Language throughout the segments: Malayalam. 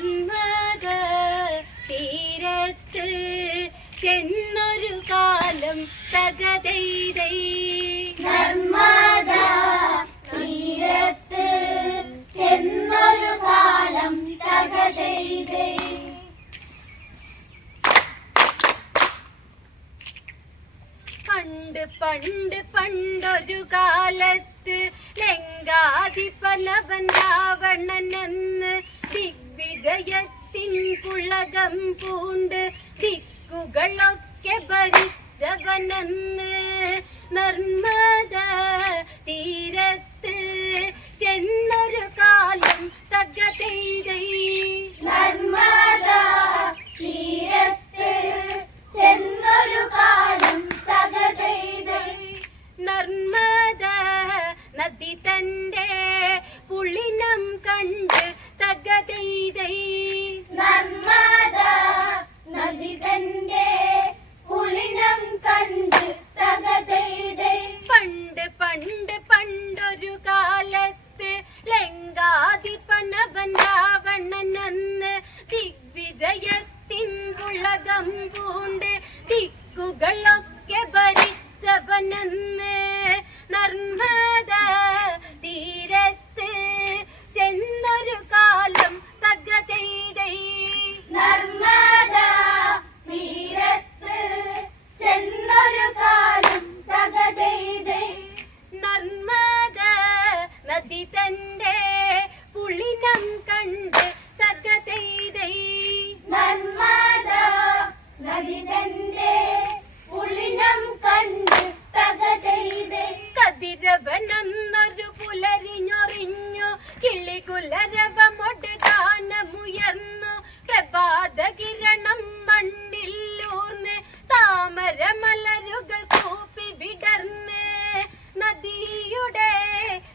നർമ്മദ തീരത്ത് ചെന്നൊരു കാലം തകതൈതൈ നർമ്മദ തീരത്ത് ചെന്നൊരു കാലം തകതൈതൈ പണ്ട് പണ്ട് പണ്ടൊരു കാലത്ത് ലങ്കാധിപനവൻ രാവണനെന്ന് ദിഗ്വിജയത്തിൻ പുളകം പൂണ്ട് ദിക്കുകളൊക്കെ ഭരിച്ചവനെന്ന് നർമ്മദ തീരത്ത് ചെന്നൊരു കാലം തകതൈതൈ നർമ്മദ തീരത്ത് ചെന്നൊരു കാലം തകതൈതൈ നർമ്മദ നദി തന്റെ പുളിനം കണ്ട് തകതൈതൈ നർമ്മദ നദി തന്റെ പുളിനം കണ്ട് തകതൈതൈ. പണ്ട് പണ്ട് പണ്ടൊരു കാലത്ത് ലങ്കാധിപനവൻ രാവണനെന്ന് ദിഗ്വിജയത്തിൻ പുളകം പൂണ്ട് ദിക്കുകളൊക്കെ ഭരിച്ചവനെന്ന്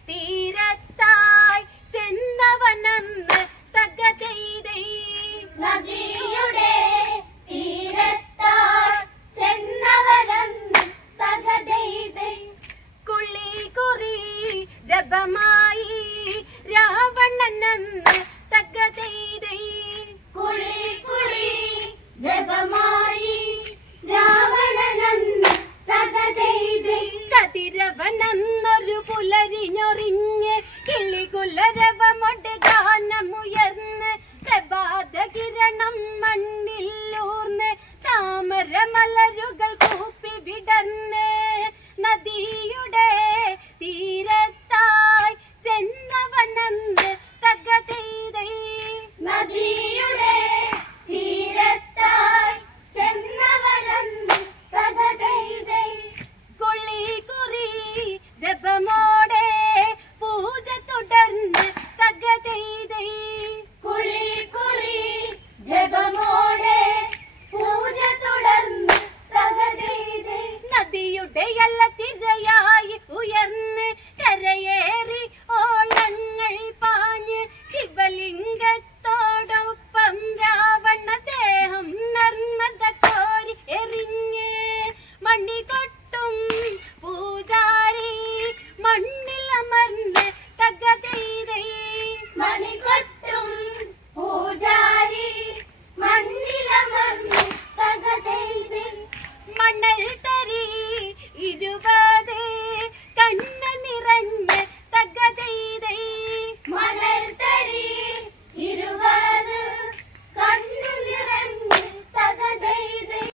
തീരത്തായി ചെന്നവനന്ന് തകതൈതൈ നദിയുടെ തീരത്താൽ ചെന്നവനെന്ന് തകതൈതൈ കുളി കുറി ജപമായി രാവണനെന്ന് തകതൈതൈ കുളി പുലരിഞ്ഞൊറിഞ്ഞ് കിളികുലരവമൊട് ഗാനമുയർന്ന് പ്രഭാത കിരണം മണ്ണില്ലൂർന്ന്